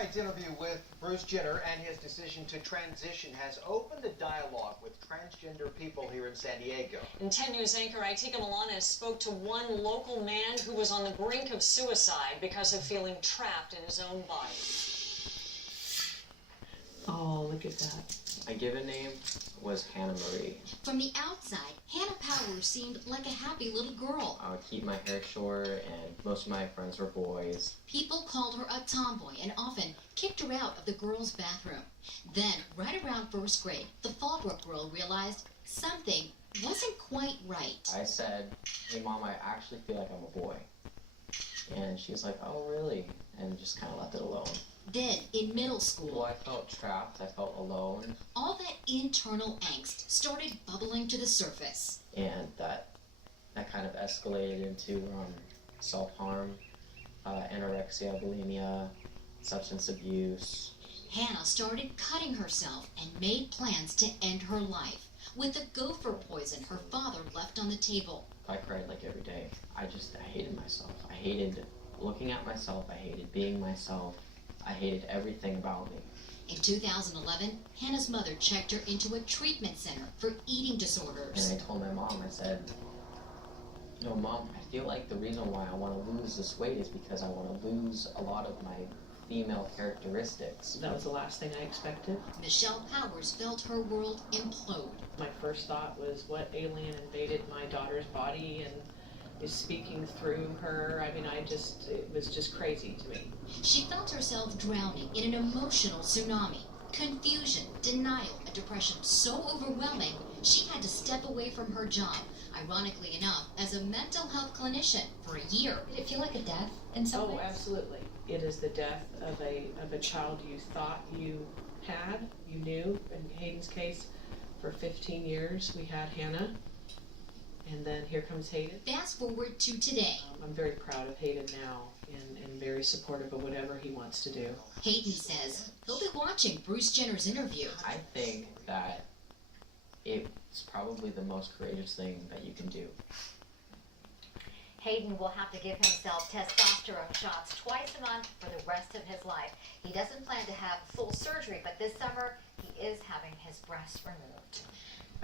Tonight's interview with Bruce Jenner and his decision to transition has opened a dialogue with transgender people here in San Diego. And 10 News anchor Itika Milanes spoke to one local man who was on the brink of suicide because of feeling trapped in his own body. Oh, look at that. My given name was Hannah Marie. From the outside, Hannah Powers seemed like a happy little girl. I would keep my hair short, and most of my friends were boys. People called her a tomboy and often kicked her out of the girls' bathroom. Then, right around first grade, the Fallbrook girl realized something wasn't quite right. I said, "Hey Mom, I actually feel like I'm a boy." And she was like, "Oh, really?" And just kind of left it alone. Then, in middle school, Well, I felt trapped, I felt alone. all that internal angst started bubbling to the surface. And that kind of escalated into self-harm, anorexia, bulimia, substance abuse. Hannah started cutting herself and made plans to end her life with the gopher poison her father left on the table. I cried like every day. I hated myself. I hated looking at myself. I hated being myself. I hated everything about me. In 2011, Hannah's mother checked her into a treatment center for eating disorders. And I told my mom, I said, "No, Mom, I feel like the reason why I want to lose this weight is because I want to lose a lot of my female characteristics." That was the last thing I expected. Michelle Powers felt her world implode. My first thought was, what alien invaded my daughter's body and is speaking through her? I mean, it was just crazy to me. She felt herself drowning in an emotional tsunami. Confusion, denial, and depression so overwhelming, she had to step away from her job, ironically enough, as a mental health clinician for a year. Did it feel like a death in some ways? Oh, absolutely. It is the death of a child you thought you had, you knew. In Hayden's case, for 15 years, we had Hannah. And then here comes Hayden. Fast forward to today. I'm very proud of Hayden now and very supportive of whatever he wants to do. Hayden says he'll be watching Bruce Jenner's interview. I think that it's probably the most courageous thing that you can do. Hayden will have to give himself testosterone shots twice a month for the rest of his life. He doesn't plan to have full surgery, but this summer he is having his breasts removed.